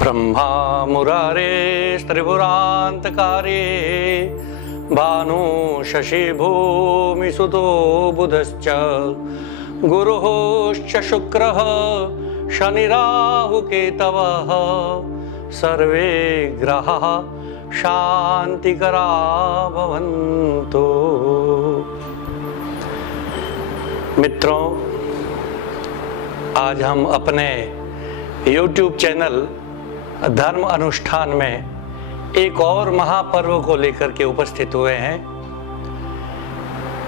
ब्रह्मा मुरारे त्रिपुरान्तकारे भानु शशि भूमि सुतो बुधश्च गुरुश्च शुक्रः शनि राहु केतवः सर्वे ग्रहाः शांतिकरा भवन्तु। मित्रों, आज हम अपने YouTube चैनल धर्म अनुष्ठान में एक और महापर्व को लेकर के उपस्थित हुए हैं।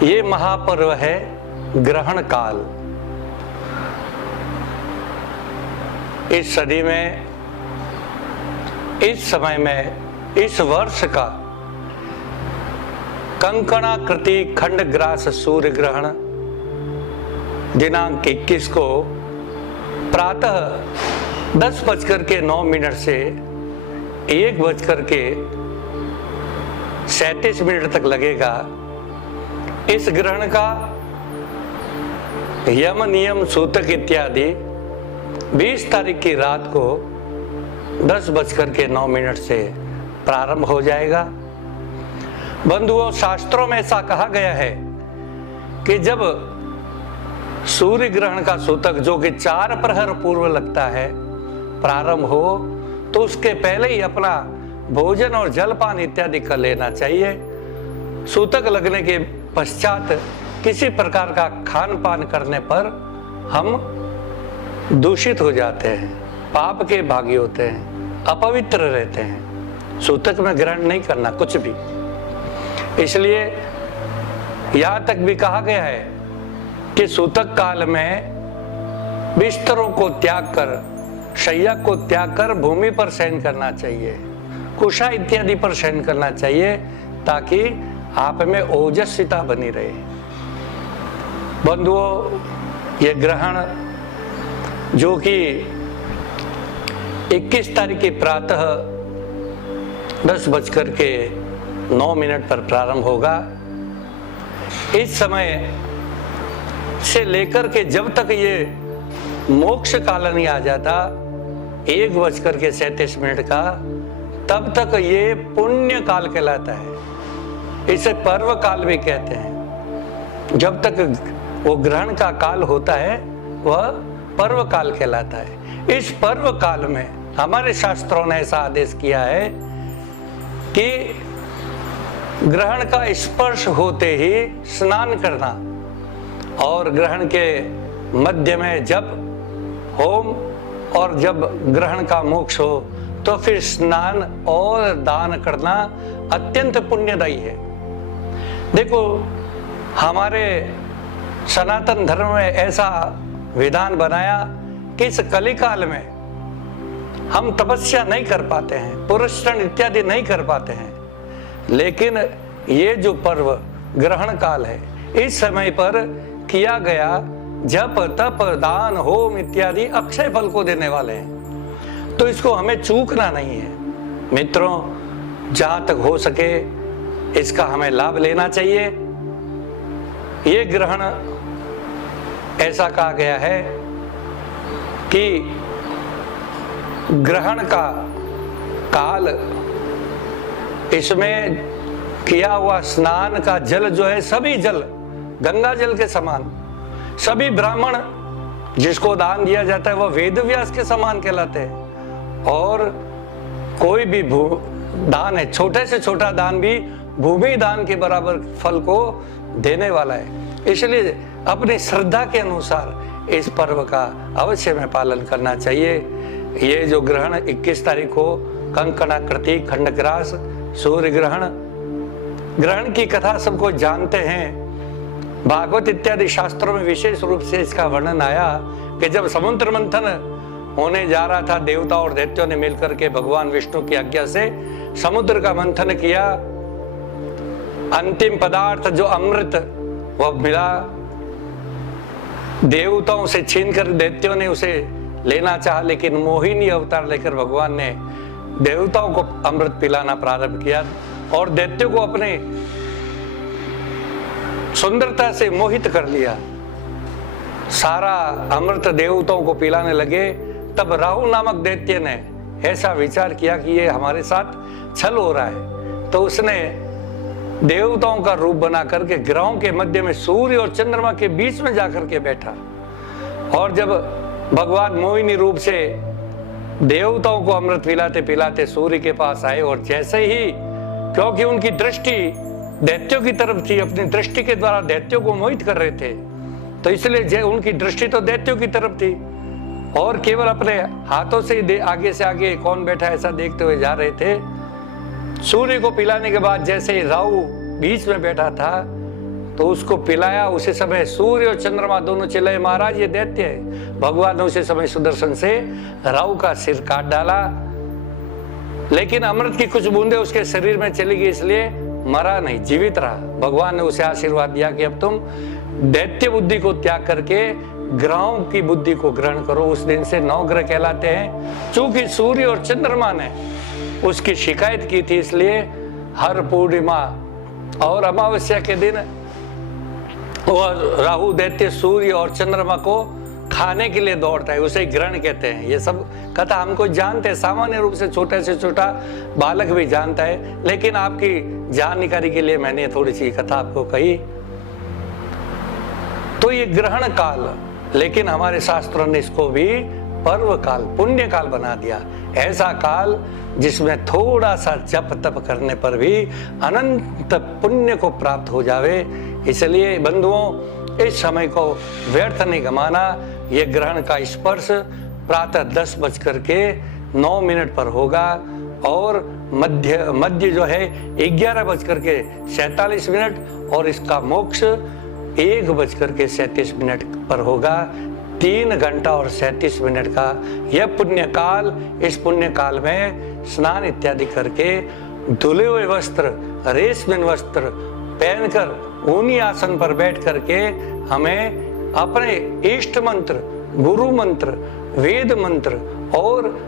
ये महापर्व है ग्रहण काल। इस सदी में, इस समय में, इस वर्ष का कंकणाकृति खंडग्रास सूर्य ग्रहण दिनांक 21 को प्रातः 10:09 से 1:37 तक लगेगा। इस ग्रहण का यम नियम सूतक इत्यादि 20 तारीख की रात को 10:09 से प्रारंभ हो जाएगा। बंधुओं, शास्त्रों में ऐसा कहा गया है कि जब सूर्य ग्रहण का सूतक, जो कि 4 प्रहर पूर्व लगता है, प्रारंभ हो तो उसके पहले ही अपना भोजन और जलपान इत्यादि कर लेना चाहिए। सूतक लगने के पश्चात किसी प्रकार का खान पान करने पर हम दूषित हो जाते हैं, पाप के भागी होते हैं, अपवित्र रहते हैं। सूतक में ग्रहण नहीं करना कुछ भी। इसलिए यहां तक भी कहा गया है कि सूतक काल में बिस्तरों को त्याग कर, शैया को त्याग कर भूमि पर शयन करना चाहिए, कुशा इत्यादि पर शयन करना चाहिए, ताकि आप में ओजस्विता बनी रहे। बंधुओं, ये ग्रहण जो कि 21 तारीख की प्रातः 10:09 पर प्रारंभ होगा। इस समय से लेकर के जब तक ये मोक्ष काल नहीं आ जाता 1:37 का, तब तक ये पुण्य काल कहलाता है। इसे पर्व काल भी कहते हैं। जब तक वो ग्रहण का काल होता है वह पर्व काल कहलाता है। इस पर्व काल में हमारे शास्त्रों ने ऐसा आदेश किया है कि ग्रहण का स्पर्श होते ही स्नान करना, और ग्रहण के मध्य में जब होम, और जब ग्रहण का मोक्ष हो तो फिर स्नान और दान करना अत्यंत पुण्यदायी है। देखो, हमारे सनातन धर्म में ऐसा विधान बनाया कि इस कलिकाल में हम तपस्या नहीं कर पाते हैं, पुरस्रण इत्यादि नहीं कर पाते हैं, लेकिन ये जो पर्व ग्रहण काल है, इस समय पर किया गया जप तप दान होम इत्यादि अक्षय फल को देने वाले हैं। तो इसको हमें चूकना नहीं है। मित्रों, जहां तक हो सके इसका हमें लाभ लेना चाहिए। ये ग्रहण ऐसा कहा गया है कि ग्रहण का काल, इसमें किया हुआ स्नान का जल जो है, सभी जल गंगा जल के समान, सभी ब्राह्मण जिसको दान दिया जाता है वह वेद व्यास के समान कहलाते हैं। और कोई भी दान है, छोटे से छोटा दान भी भूमि दान के बराबर फल को देने वाला है। इसलिए अपनी श्रद्धा के अनुसार इस पर्व का अवश्य में पालन करना चाहिए। ये जो ग्रहण 21 तारीख को कंकणाकृति खंडग्रास सूर्य ग्रहण की कथा सबको जानते हैं। भागवत इत्यादि शास्त्रों में विशेष रूप से इसका वर्णन आया कि जब समुद्र मंथन होने जा रहा था, देवताओं और दैत्यों ने मिलकर के भगवान विष्णु की आज्ञा से समुद्र का मंथन किया। अंतिम पदार्थ जो अमृत वह मिला, देवताओं से छीनकर दैत्यों ने उसे लेना चाहा, लेकिन मोहिनी अवतार लेकर भगवान ने देवताओं को अमृत पिलाना प्रारंभ किया और दैत्यों को अपने सुंदरता से मोहित कर लिया। सारा अमृत देवताओं को पिलाने लगे। तब राहु नामक दैत्य ने ऐसा विचार किया कि ये हमारे साथ छल हो रहा है, तो उसने देवताओं का रूप बना करके ग्रहों के मध्य में सूर्य और चंद्रमा के बीच में जाकर के बैठा। और जब भगवान मोहिनी रूप से देवताओं को अमृत पिलाते पिलाते सूर्य के पास आए, और जैसे ही, क्योंकि उनकी दृष्टि दैत्यों की तरफ थी, अपनी दृष्टि के द्वारा दैत्यों को मोहित कर रहे थे, तो इसलिए उनकी दृष्टि तो दैत्यों की तरफ थी, और केवल अपने हाथों से आगे से आगे कौन बैठा ऐसा देखते हुए जा रहे थे। सूर्य को पिलाने के बाद जैसे ही राहु बीच में बैठा था, तो उसको पिलाया। उसी समय सूर्य और चंद्रमा दोनों चिल्लाए, महाराज ये दैत्य है। भगवान ने उसी समय सुदर्शन से राहु का सिर काट डाला, लेकिन अमृत की कुछ बूंदे उसके शरीर में चली गई, इसलिए मरा नहीं, जीवित रहा। भगवान ने उसे आशीर्वाद दिया कि अब तुम दैत्य बुद्धि को त्याग करके ग्रहों की बुद्धि को ग्रहण करो। उस दिन से 9 ग्रह कहलाते हैं। चूंकि सूर्य और चंद्रमा ने उसकी शिकायत की थी, इसलिए हर पूर्णिमा और अमावस्या के दिन और राहु दैत्य सूर्य और चंद्रमा को खाने के लिए दौड़ता है, उसे ग्रहण कहते हैं। ये सब कथा हमको जानते हैं, सामान्य रूप से छोटे से छोटा बालक भी जानता है, लेकिन आपकी जानकारी के लिए मैंने थोड़ी सी कथा आपको कही। तो ये ग्रहण काल, लेकिन हमारे शास्त्रों ने इसको भी पर्व काल, पुण्य काल बना दिया। ऐसा काल जिसमें थोड़ा सा जप तप करने पर भी अनंत पुण्य को प्राप्त हो जावे। इसलिए बंधुओं, इस समय को व्यर्थ नहीं गमाना। ये ग्रहण का स्पर्श प्रातः 10:09 पर होगा, और मध्य जो है 11:47, और इसका मोक्ष 1:37 पर होगा। 3 घंटा और 37 मिनट का यह पुण्य काल। इस पुण्य काल में स्नान इत्यादि करके धुले हुए वस्त्र, रेशमी वस्त्र पहनकर ऊनी आसन पर बैठ करके हमें अपने इष्ट मंत्र, गुरु मंत्र, वेद मंत्र और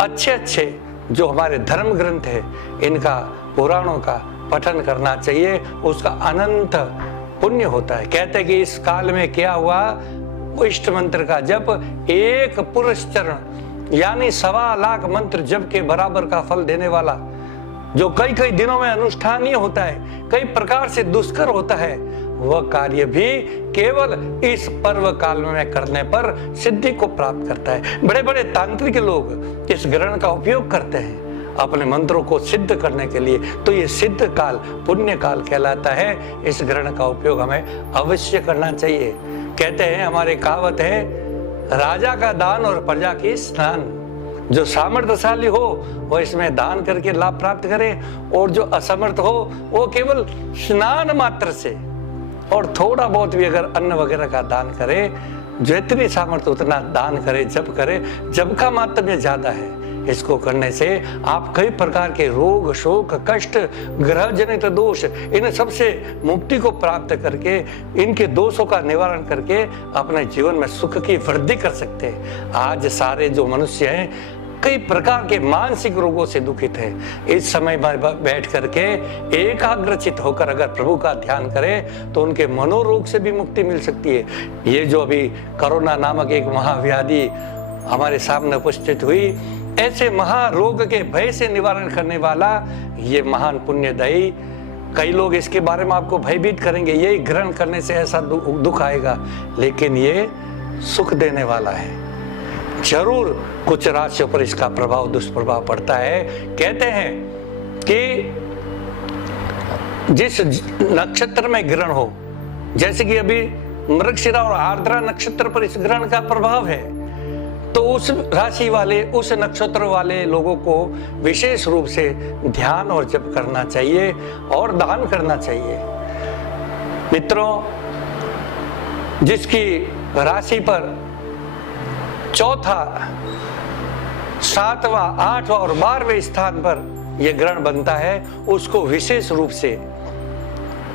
अच्छे जो हमारे धर्म ग्रंथ है, इनका, पुराणों का पठन करना चाहिए। उसका अनंत पुण्य होता है। कहते हैं कि इस काल में क्या हुआ, इष्ट मंत्र का जप 1 पुरुष चरण यानी 1.25 लाख मंत्र जप के बराबर का फल देने वाला, जो कई कई दिनों में अनुष्ठानीय होता है, कई प्रकार से दुष्कर होता है, वह कार्य भी केवल इस पर्व काल में करने पर सिद्धि को प्राप्त करता है। बड़े बड़े तांत्रिक लोग इस ग्रहण का उपयोग करते हैं अपने मंत्रों को सिद्ध करने के लिए। तो ये सिद्ध काल, पुण्य काल कहलाता है। इस ग्रहण का उपयोग हमें अवश्य करना चाहिए। कहते हैं, हमारे कहावत है, राजा का दान और प्रजा की स्नान। जो सामर्थ्यशाली हो वह इसमें दान करके लाभ प्राप्त करे, और जो असमर्थ हो वो केवल स्नान मात्र से और थोड़ा बहुत भी अगर अन्न वगैरह का दान करे, जितनी सामर्थ्य उतना दान करे, जप करे। जप का मात्म्य ज्यादा है। इसको करने से आप कई प्रकार के रोग, शोक, कष्ट, ग्रह जनित दोष, इन सबसे मुक्ति को प्राप्त करके, इनके दोषों का निवारण करके अपने जीवन में सुख की वृद्धि कर सकते हैं। आज सारे जो मनुष्य हैं कई प्रकार के मानसिक रोगों से दुखित है। इस समय बैठ करके एकाग्रचित होकर अगर प्रभु का ध्यान करें तो उनके मनोरोग से भी मुक्ति मिल सकती है। ये जो अभी कोरोना नामक एक महाव्याधि हमारे सामने उपस्थित हुई, ऐसे महारोग के भय से निवारण करने वाला ये महान पुण्यदायी। कई लोग इसके बारे में आपको भयभीत करेंगे, यही ग्रहण करने से ऐसा दुख आएगा, लेकिन ये सुख देने वाला है। जरूर कुछ राशियों पर इसका प्रभाव, दुष्प्रभाव पड़ता है। कहते हैं कि जिस नक्षत्र में ग्रहण हो, जैसे कि अभी मृगशिरा और आर्द्रा नक्षत्र पर इस ग्रहण का प्रभाव है, तो उस राशि वाले, उस नक्षत्र वाले लोगों को विशेष रूप से ध्यान और जप करना चाहिए और दान करना चाहिए। मित्रों, जिसकी राशि पर चौथा, 7वां, 8वां और 12वें स्थान पर यह ग्रहण बनता है, उसको विशेष रूप से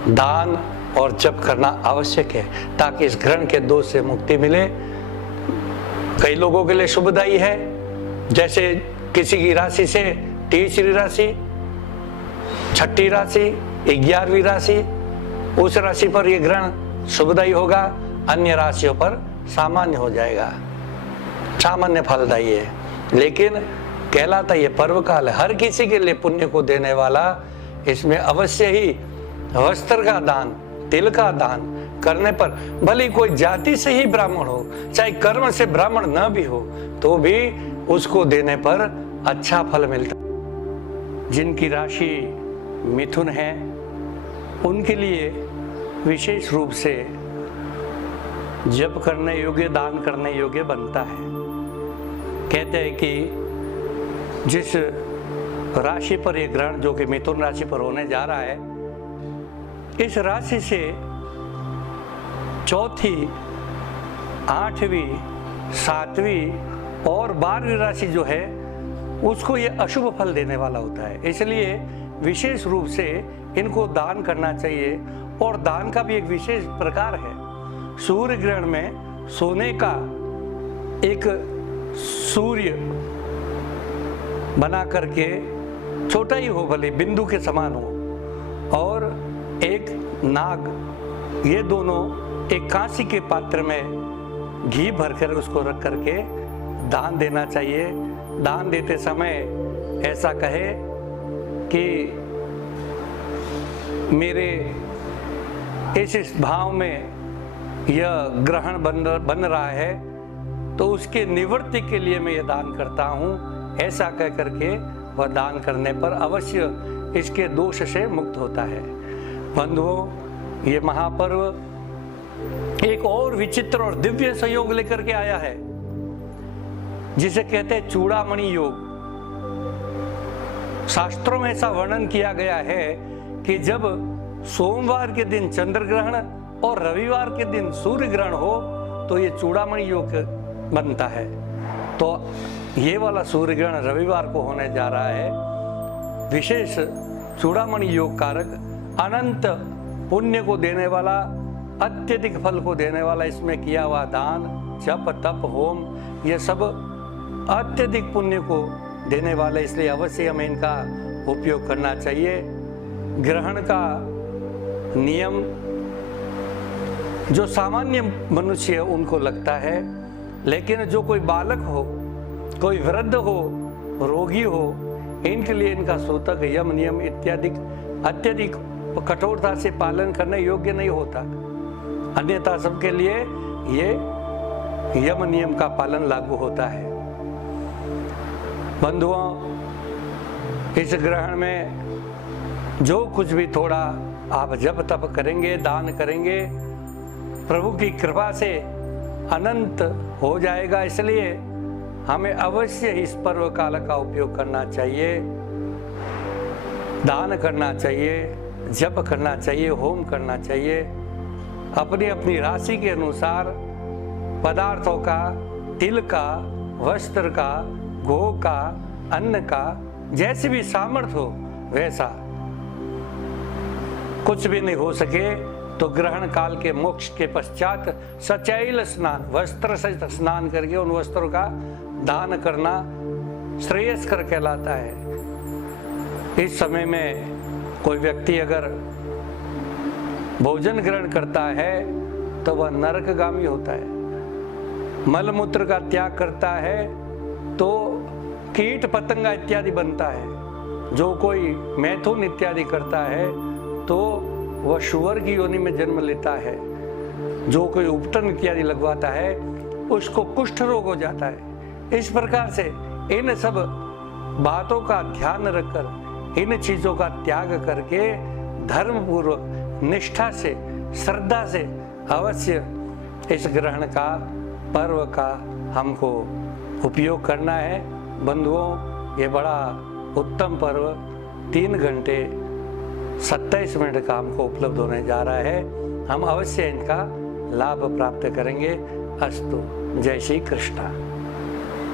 दान और जप करना आवश्यक है, ताकि इस ग्रहण के दोष से मुक्ति मिले। कई लोगों के लिए शुभदायी है, जैसे किसी की राशि से तीसरी राशि, छठी राशि, 11वीं राशि, उस राशि पर यह ग्रहण शुभदायी होगा। अन्य राशियों पर सामान्य हो जाएगा, सामान्य फलदायी है। लेकिन कहलाता ये पर्व काल है, हर किसी के लिए पुण्य को देने वाला। इसमें अवश्य ही वस्त्र का दान, तिल का दान करने पर, भले कोई जाति से ही ब्राह्मण हो, चाहे कर्म से ब्राह्मण न भी हो, तो भी उसको देने पर अच्छा फल मिलता है। जिनकी राशि मिथुन है उनके लिए विशेष रूप से जप करने योग्य, दान करने योग्य बनता है। कहते हैं कि जिस राशि पर यह ग्रहण जो कि मिथुन राशि पर होने जा रहा है, इस राशि से चौथी, 8वीं, 7वीं और 12वीं राशि जो है उसको ये अशुभ फल देने वाला होता है। इसलिए विशेष रूप से इनको दान करना चाहिए। और दान का भी एक विशेष प्रकार है। सूर्य ग्रहण में सोने का एक सूर्य बना करके, छोटा ही हो भले, बिंदु के समान हो, और एक नाग, ये दोनों एक कांसी के पात्र में घी भरकर उसको रख करके दान देना चाहिए। दान देते समय ऐसा कहे कि मेरे इस भाव में यह ग्रहण बन रहा है, तो उसके निवृत्ति के लिए मैं यह दान करता हूँ, ऐसा कह करके वह दान करने पर अवश्य इसके दोष से मुक्त होता है। बंधुओं, ये महापर्व एक और विचित्र और दिव्य संयोग लेकर के आया है, जिसे कहते हैं चूड़ामणि योग। शास्त्रों में ऐसा वर्णन किया गया है कि जब सोमवार के दिन चंद्र ग्रहण और रविवार के दिन सूर्य ग्रहण हो तो ये चूड़ामणि योग बनता है। तो ये वाला सूर्य ग्रहण रविवार को होने जा रहा है। विशेष चूड़ामणि योग कारक, अनंत पुण्य को देने वाला, अत्यधिक फल को देने वाला, इसमें किया हुआ दान, जप, तप, होम, ये सब अत्यधिक पुण्य को देने वाले, इसलिए अवश्य हमें इनका उपयोग करना चाहिए। ग्रहण का नियम जो सामान्य मनुष्य उनको लगता है, लेकिन जो कोई बालक हो, कोई वृद्ध हो, रोगी हो, इनके लिए इनका सूतक, यम, नियम इत्यादि अत्यधिक कठोरता से पालन करने योग्य नहीं होता। अन्यथा सबके लिए ये यम नियम का पालन लागू होता है। बंधुओं, इस ग्रहण में जो कुछ भी थोड़ा आप जप तप करेंगे, दान करेंगे, प्रभु की कृपा से अनंत हो जाएगा। इसलिए हमें अवश्य इस पर्व काल का उपयोग करना चाहिए, दान करना चाहिए, जप करना चाहिए, होम करना चाहिए। अपनी अपनी राशि के अनुसार पदार्थों का, तिल का, वस्त्र का, गो का, अन्न का, जैसे भी सामर्थ्य हो वैसा। कुछ भी नहीं हो सके तो ग्रहण काल के मोक्ष के पश्चात सचैल स्नान, वस्त्र से स्नान करके उन वस्त्रों का दान करना श्रेयस्कर कहलाता है। इस समय में कोई व्यक्ति अगर भोजन ग्रहण करता है तो वह नरकगामी होता है। मलमूत्र का त्याग करता है तो कीट पतंगा इत्यादि बनता है। जो कोई मैथुन इत्यादि करता है तो वह शुअर की योनि में जन्म लेता है। जो कोई उपटन इत्यादि लगवाता है उसको कुष्ठ रोग हो जाता है। इस प्रकार से इन सब बातों का ध्यान रखकर, इन चीजों का त्याग करके धर्म पूर्वक, निष्ठा से, श्रद्धा से अवश्य इस ग्रहण का, पर्व का हमको उपयोग करना है। बंधुओं, ये बड़ा उत्तम पर्व 3 घंटे 27 मिनट का हमको उपलब्ध होने जा रहा है। हम अवश्य इनका लाभ प्राप्त करेंगे। अस्तु। जय श्री कृष्ण।